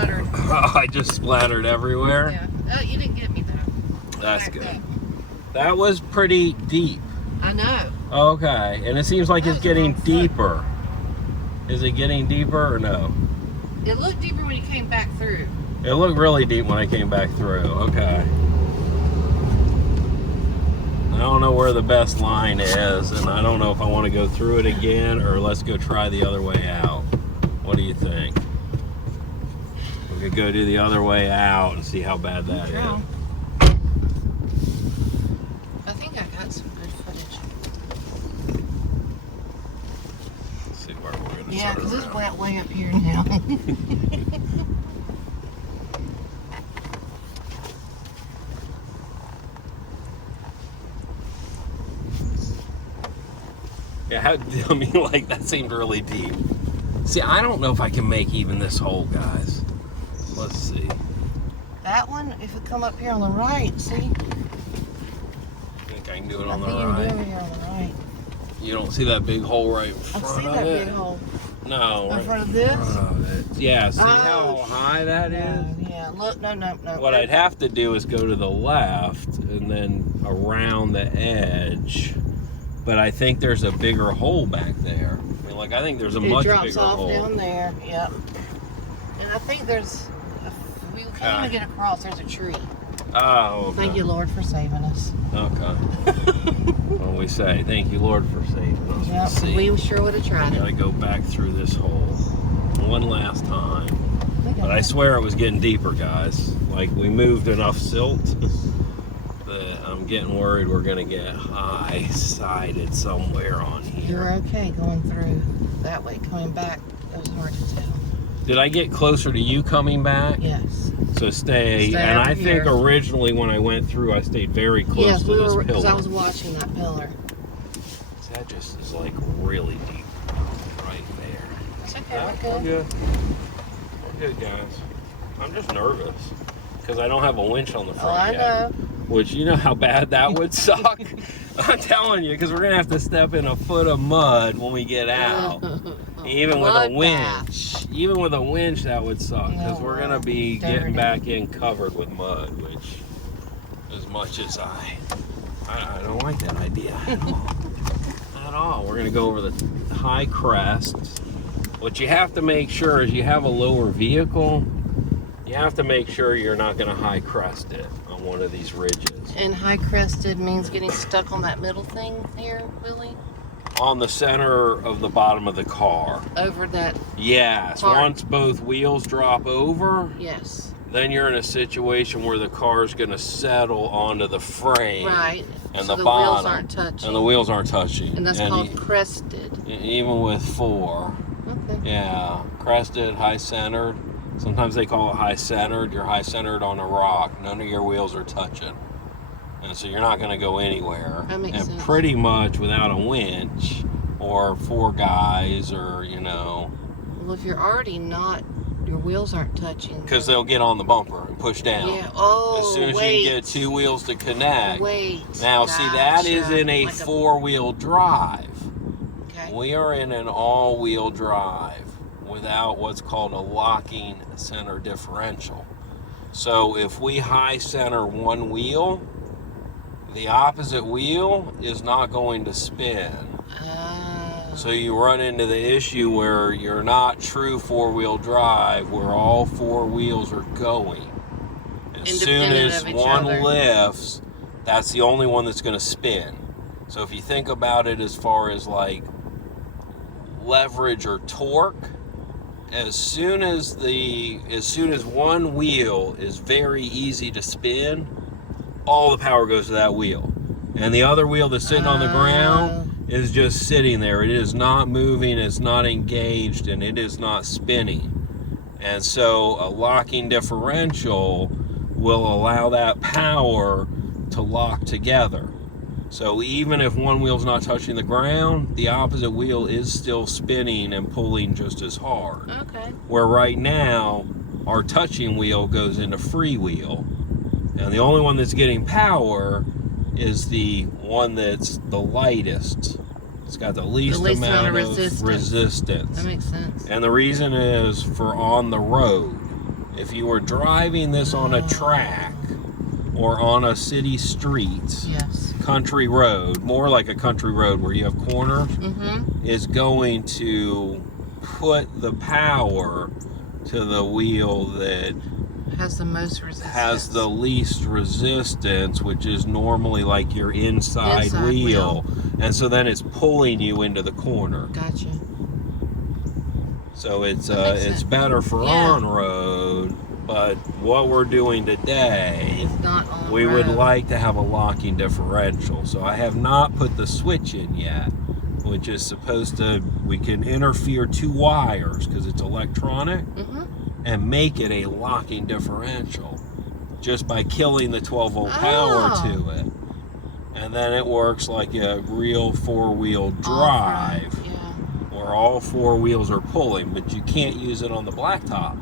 splattered. I just splattered everywhere. Yeah. Oh, you didn't get me though. That's Back good. up. That was pretty deep. I know. Okay, and it seems like That it's was getting a long foot. deeper. Is it getting deeper or no? It looked deeper when you came back through. It looked really deep when I came back through. Okay. I don't know where the best line is, and I don't know if I want to go through it again or let's go try the other way out. What do you think? We could go do the other way out and see how bad that is. Yeah. I think I got some good footage. Let's see where we're going to Yeah, turn because it's around. way up here now. Yeah, I mean, like, that seemed really deep. See, I don't know if I can make even this hole, guys. Let's see. That one, if we come up here on the right, see? I think I can do it I on the think you can do right. it here on the right. You don't see that big hole right in I front see of that it? big hole. No. In right front of this? of it. Yeah, see how Oh, high that is? No, yeah, look, no. What I'd have to do is go to the left and then around the edge. But I think there's a bigger hole back there. I mean, like, I think there's a much It drops bigger off hole. down there, yep. And I think we can't even get across, there's a tree. Oh, okay. Thank you, Lord, for saving us. Okay. Well, we say, thank you, Lord, for saving us. Yep, Let's see. we sure would have tried I gotta it. go back through this hole one last time. Look at But I that. swear it was getting deeper, guys. Like, we moved enough silt that I'm getting worried we're gonna get high-sided somewhere on You're here. okay going through that way, coming back, it was hard to tell. Did I get closer to you coming back? Yes. So stay Stay and over I think here. originally when I went through, I stayed very close Yes, to this because pillar. I was watching that pillar. That just is like really deep right there. It's okay, We're we're good. good. We're good, guys. I'm just nervous because I don't have a winch on the front Oh, I yet. know. Which, you know how bad that would suck? I'm telling you, because we're going to have to step in a foot of mud when we get out. Even with a Mud winch. bath. Even with a winch, that would suck. Because Yeah, we're going well, to be getting dirty. back in covered with mud, which, as much as I don't like that idea at all. At all. We're going to go over the high crest. What you have to make sure is you have a lower vehicle. You have to make sure you're not going to high crest it on one of these ridges. And high crested means getting stuck on that middle thing here, Willie? On the center of the bottom of the car. Over that, Yes, Part. once both wheels drop over, yes. then you're in a situation where the car's going to settle onto the frame. Right. And so the the bottom. wheels aren't touching. And the wheels aren't touching. And that's And called crested. even with 4. Okay. Yeah, crested, high centered. Sometimes they call it high centered. You're high centered on a rock. None of your wheels are touching. And so you're not going to go anywhere. That makes and sense. pretty much without a winch or 4 guys or, you know, Well, if you're already not, your wheels aren't touching. because they'll get on the bumper and push down. Yeah. Oh, As soon as wait. you can get 2 wheels to connect. Wait. Now, see, that is Gotcha. in a Like 4-wheel drive. Okay. We are in an all-wheel drive without what's called a locking center differential. So if we high center one wheel, the opposite wheel is not going to spin. So you run into the issue where you're not true 4-wheel drive, where all 4 wheels are going. As soon Independent as of each one other. lifts, that's the only one that's going to spin. So if you think about it as far as like leverage or torque, as soon as one wheel is very easy to spin, all the power goes to that wheel. And the other wheel that's sitting on the ground is just sitting there. It is not moving, it's not engaged, and it is not spinning. And so a locking differential will allow that power to lock together. So even if one wheel's not touching the ground, the opposite wheel is still spinning and pulling just as hard. Okay. Where right now, our touching wheel goes into freewheel. And the only one that's getting power is the one that's the lightest. It's got the least amount of resistance. That makes sense. And the reason is for on the road. If you were driving this on a track or on a city street, yes, country road, more like a country road where you have corners, is going to put the power to the wheel that has the most resistance. Has the least resistance, which is normally like your inside wheel. And so then it's pulling you into the corner. Gotcha. So it's better for on road, but what we're doing today, it's not on we road. would like to have a locking differential. So I have not put the switch in yet, which is supposed to, we can interfere 2 wires because it's electronic and make it a locking differential just by killing the 12 volt power to it. And then it works like a real 4-wheel drive where all 4 wheels are pulling, but you can't use it on the blacktop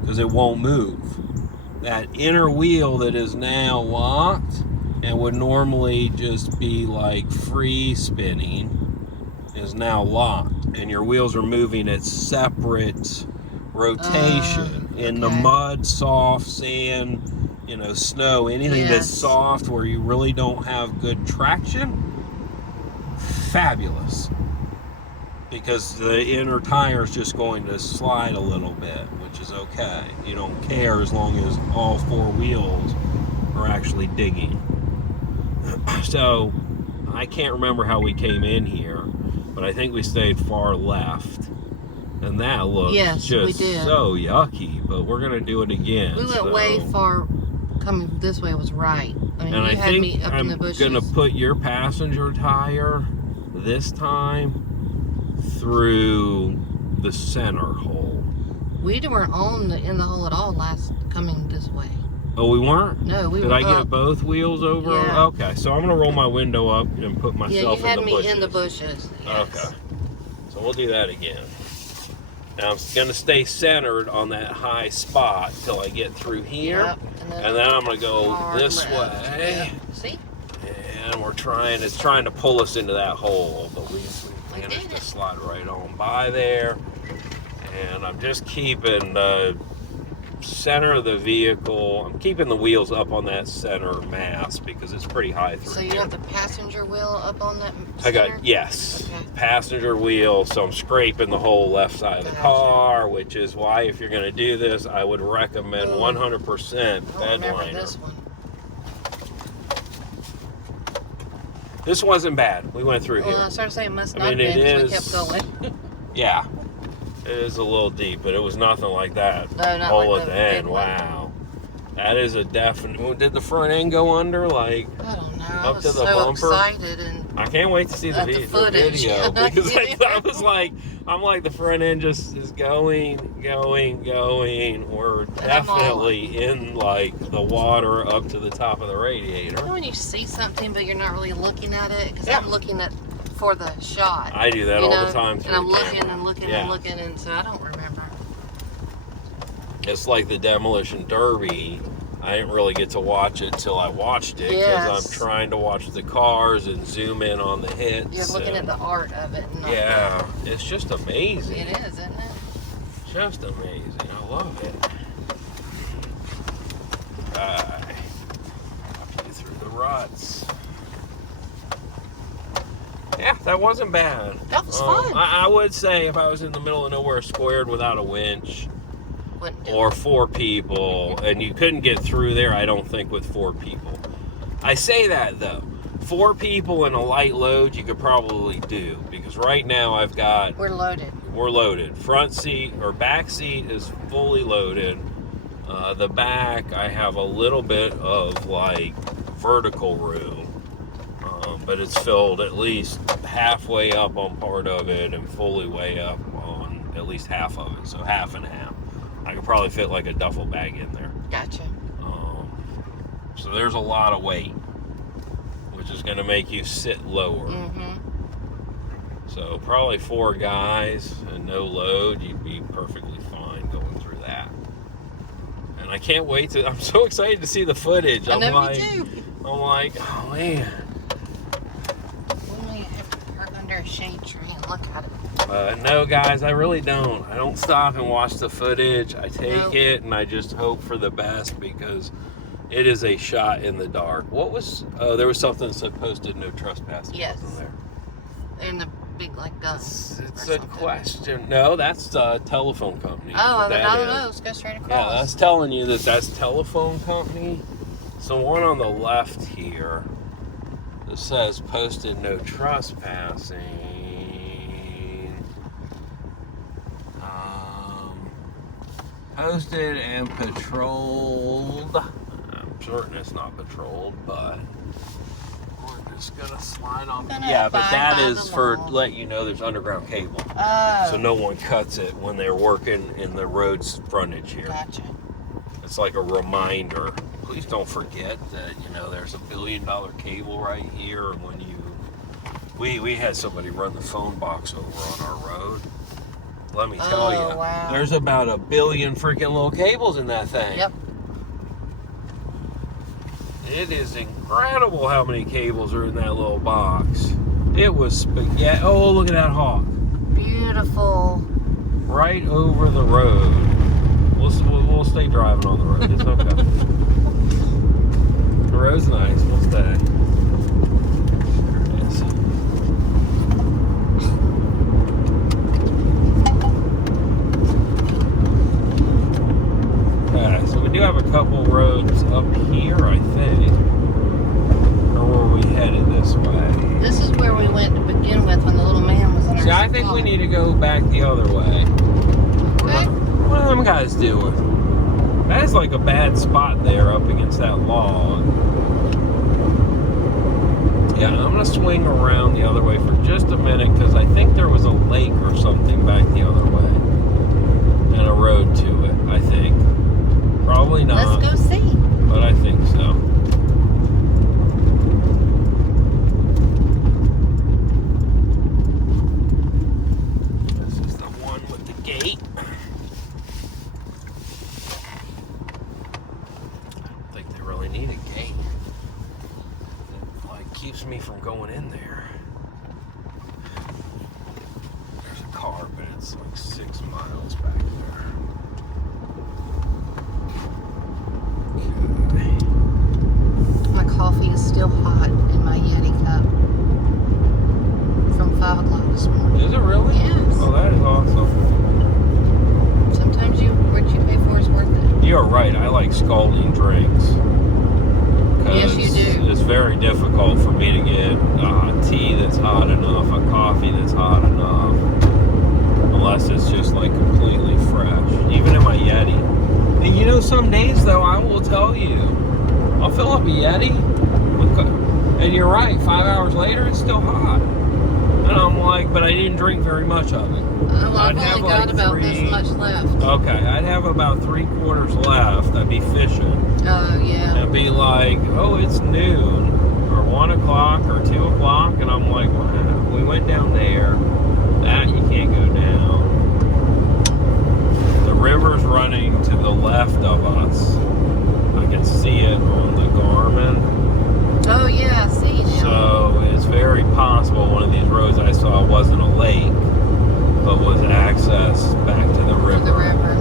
because it won't move. That inner wheel that is now locked and would normally just be like free spinning is now locked, and your wheels are moving at separate rotation in the mud, soft, sand, you know, snow, anything that's soft where you really don't have good traction. Fabulous, because the inner tire is just going to slide a little bit, which is okay. You don't care as long as all 4 wheels are actually digging. So I can't remember how we came in here, but I think we stayed far left, and that looks just so yucky, but we're gonna do it again. We went way far. Coming this way was right. I mean, and you I had think me up in the bushes. I'm gonna put your passenger tire this time through the center hole. We weren't in the hole at all coming this way. Oh, we weren't? No, we were. Did I get both wheels over? Yeah. Okay, so I'm gonna roll my window up and put myself in the bushes. Yeah, you had me in the bushes. Yes. Okay, so we'll do that again. Now I'm gonna stay centered on that high spot till I get through here, and then I'm gonna go this way. See? And it's trying to pull us into that hole, but we managed to slide right on by there. And I'm just keeping the center of the vehicle, I'm keeping the wheels up on that center mass because it's pretty high through So you here. have the passenger wheel up on that center? I got, yes, passenger wheel, so I'm scraping the whole left side of the car, which is why if you're going to do this, I would recommend 100% bed liner. This one. This wasn't bad. We went through here. I started saying it must not have been because we kept going. Yeah. It is a little deep, but it was nothing like that. No, not hole like at the end. Wow. That is a definite. Did the front end go under? Like, I don't know. Up I was to the so bumper? Excited and I can't wait to see the footage. video because I was like, I'm like, the front end just is going. We're definitely in like the water up to the top of the radiator. You know when you see something but you're not really looking at it? Because I'm looking for the shot. I do that all the time. And I'm looking and looking and looking, and so I don't remember. It's like the Demolition Derby. I didn't really get to watch it till I watched it because I'm trying to watch the cars and zoom in on the hits. You're looking at the art of it. And it's just amazing. It is, isn't it? Just amazing. I love it. Get through the ruts. Yeah, that wasn't bad. That was fun. I would say if I was in the middle of nowhere squared without a winch, or 4 people, and you couldn't get through there, I don't think, with 4 people. I say that, though. 4 people and a light load, you could probably do, because right now I've got... We're loaded. We're loaded. Front seat, or back seat is fully loaded. The back, I have a little bit of, like, vertical room, but it's filled at least halfway up on part of it and fully way up on at least half of it, so half and half. I could probably fit like a duffel bag in there. Gotcha. So there's a lot of weight, which is going to make you sit lower. So probably 4 guys and no load, you'd be perfectly fine going through that. And I can't wait to, I'm so excited to see the footage. I know, me too. I'm like, oh man. We may have to park under a shade tree and look at it. No, guys, I really don't. I don't stop and watch the footage. I take Nope. it and I just hope for the best because it is a shot in the dark. What was? Oh, there was something that said posted no trespassing. Yes. Wasn't there? And the big like gun. It's or a something. question. No, that's the telephone company. Oh, What then that I don't is. know. Let's go straight across. Yeah, that's telling you that that's telephone company. So one on the left here that says posted no trespassing. Posted and patrolled. I'm certain it's not patrolled, but we're just gonna slide on. Yeah, but that is for let you know there's underground cable. Oh. So no one cuts it when they're working in the road's frontage here. Gotcha. It's like a reminder. Please don't forget that, you know, there's $1 billion cable right here. And when we had somebody run the phone box over on our road. Let me tell you, wow. there's about 1 billion freaking little cables in that thing. Yep. It is incredible how many cables are in that little box. It was spaghetti. Oh, look at that hawk. Beautiful. Right over the road. We'll stay driving on the road. It's okay. The road's nice. We'll stay. There it is. Okay, so we do have a couple roads up here, I think. Or were we headed this way? This is where we went to begin with when the little man was in our See, I think we need to go back the other way. Okay. What are them guys doing? That's like a bad spot there up against that log. Yeah, I'm going to swing around the other way for just a minute because I think there was a lake or something back the other way. And a road to it, I think. Probably not. Let's go see. But I think so. This is the one with the gate. I don't think they really need a gate. It like keeps me from going in there. There's a car, but it's like 6 miles back there. My coffee is still hot in my Yeti cup from 5 o'clock this morning. Is it really? Yes. Oh, that is awesome. Sometimes what you pay for is worth it. You're right. I like scalding drinks. Yes, you do. It's very difficult for me to get tea that's hot enough, a coffee that's hot enough, unless it's just like completely fresh. Even in my Yeti. And you know, some days though, I will tell you, I'll fill up a Yeti, and you're right, 5 hours later, it's still hot. And I'm like, but I didn't drink very much of it. I've only got about this much left. Okay, I'd have about 3/4 left. I'd be fishing. Oh, yeah. And be like, oh, it's noon, or 1 o'clock, or 2 o'clock, and I'm like, wow, we went down there. That you can't go down. The river's running to the left of us. I can see it on the Garmin. Oh, yeah, I see now. So it's very possible one of these roads I saw wasn't a lake, but was access back to the river. To the river.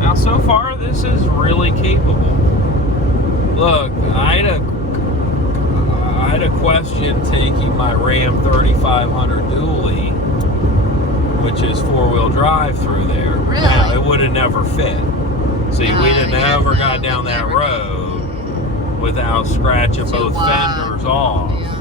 Now, so far, this is really capable. Look, I had a question taking my Ram 3500 dually, which is 4-wheel drive through there. Really? Now, it would have never fit. See, we'd have never no, got down we'd that never road without scratching Too both wide. fenders off. Yeah.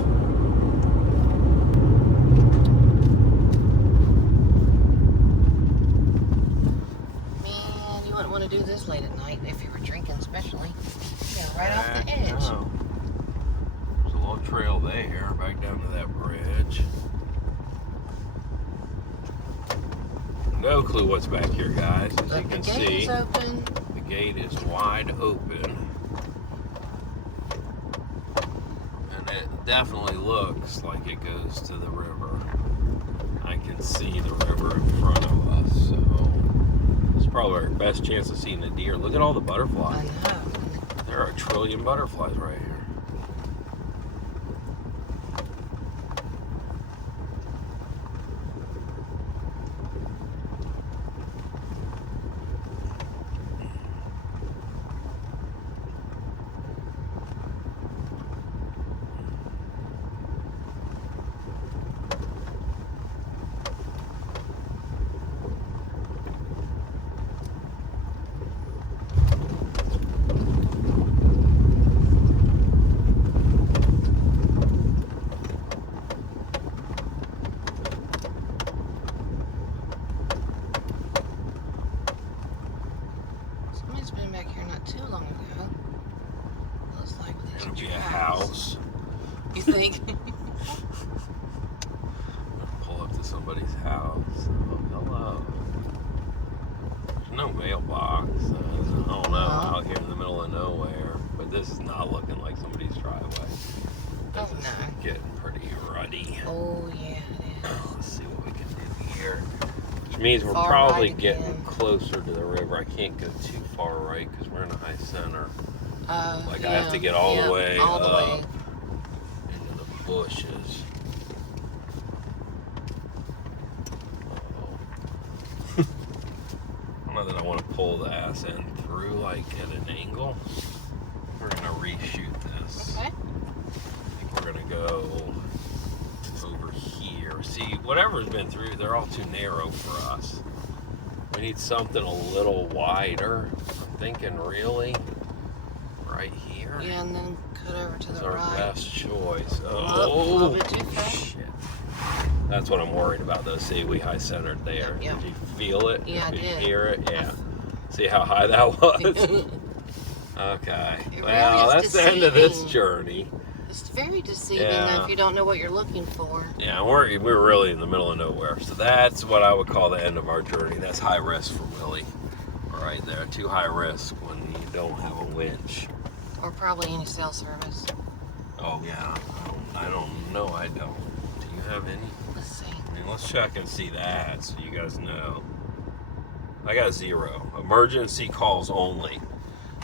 Man, you wouldn't want to do this late at night if you were drinking, especially. Yeah, right off the edge. No. There's a little trail there, back down to that bridge. No clue what's back here, guys. As But you the can gate see, is open. the gate is wide open. And it definitely looks like it goes to the river. I can see the river in front of us. So it's probably our best chance of seeing a deer. Look at all the butterflies. I know. There are a trillion butterflies right here. Somebody's been back here not too long ago. Looks like there's It'll be a tracks. house. You think? Pull up to somebody's house. Oh, hello. There's no mailbox. I don't know. Out here in the middle of nowhere. But this is not looking like somebody's driveway. Oh, This is no. getting pretty ruddy. Oh, yeah, it is. Let's see what we can do here. Which means we're Far probably right getting again. closer to the river. I can't go too far right because we're in a high center. Like I have to get all the way all the up way. into the bushes. Uh-oh. I don't know that I want to pull the ass end through like at an angle. We're gonna reshoot this. Okay. I think we're gonna go over here. See, whatever's been through, they're all too narrow for us. We need something a little wider. I'm thinking really right here Yeah, and then cut over to is the our right. best choice. A little bit too far. Shit. That's what I'm worried about though. See, we high centered there. Yep. Did you feel it? Yeah, I Did you did. hear it? Yeah. See how high that was? Okay. It Well, really that's is the end of this deceiving. journey. It's very deceiving Yeah. though if you don't know what you're looking for. Yeah, we're really in the middle of nowhere. So that's what I would call the end of our journey. That's high risk for Willy. Right there. Too high risk when you don't have a winch. Or probably any cell service. Oh, yeah. I don't know. I don't. Do you have any? Let's see. I mean, let's check and see that so you guys know. I got 0. Emergency calls only.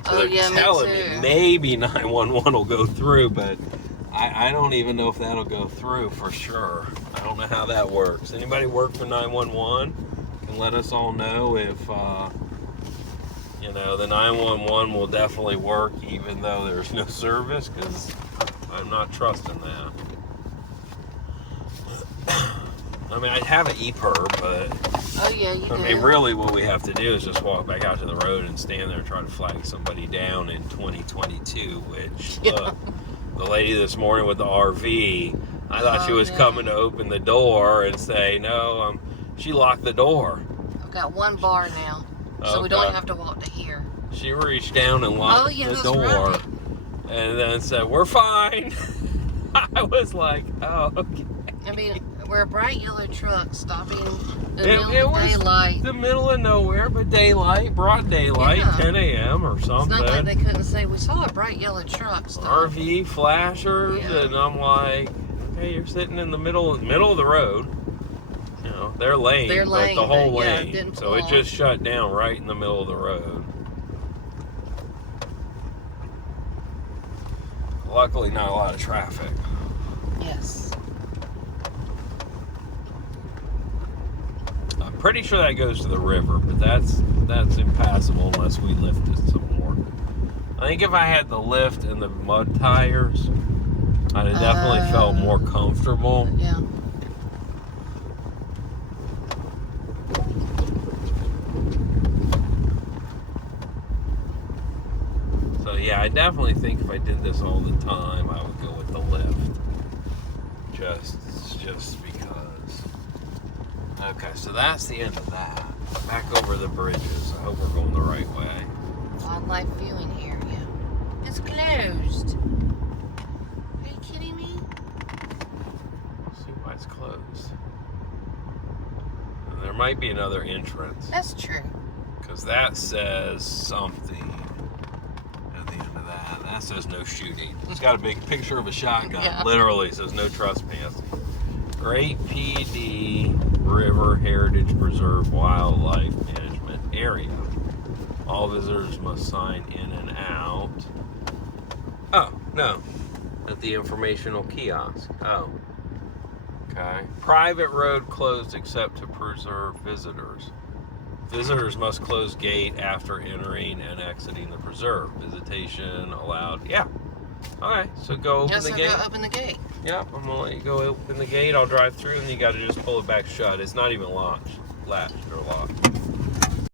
So Oh, they're yeah, me telling too. me maybe 911 will go through, but I don't even know if that'll go through for sure. I don't know how that works. Anybody work for 911 can let us all know if, you know, the 911 will definitely work even though there's no service, because I'm not trusting that. I mean, I have an EPIRB, but Oh yeah, you I do. mean, really what we have to do is just walk back out to the road and stand there and try to flag somebody down in 2022, which, Yeah. look, the lady this morning with the RV, I thought she Oh, was yeah. coming to open the door and say, no, she locked the door. I've got one bar now, so we don't Okay. have to walk to here. She reached down and locked Oh, yeah, the that's door right. and then said, we're fine. I was like, oh, okay. I mean, we're a bright yellow truck stopping in the It middle of was daylight. the middle of nowhere, but daylight, broad daylight, Yeah. 10 a.m. or It's something. not like they couldn't say, we saw a bright yellow truck stop. RV flashers, Yeah. and I'm like, hey, you're sitting in the middle of the road. You know, their lane, Their lane, but the whole but, yeah, it lane. didn't So it pull just shut down right in the middle of the road. Luckily, not a lot of traffic. Yes. I'm pretty sure that goes to the river, but that's impassable unless we lift it some more. I think if I had the lift and the mud tires, I'd have definitely felt more comfortable. Yeah. So yeah, I definitely think if I did this all the time, I would go with the lift. Just because. Okay, so that's the end of that. Back over the bridges. I hope we're going the right way. Wildlife viewing area. It's closed. Are you kidding me? Let's see why it's closed. And there might be another entrance, That's true. because that says something at the end of that. That says no shooting. It's got a big picture of a shotgun. Yeah. Literally says no trespassing. Great PD River Heritage Preserve Wildlife Management Area. All visitors must sign in and out. Oh, no. At the informational kiosk. Oh. Okay. Private road closed except to preserve visitors. Visitors must close gate after entering and exiting the preserve. Visitation allowed. Yeah. Okay, so go open the gate. Go open the gate. Yep, I'm gonna let you go open the gate. I'll drive through, and you got to just pull it back shut. It's not even latched or locked.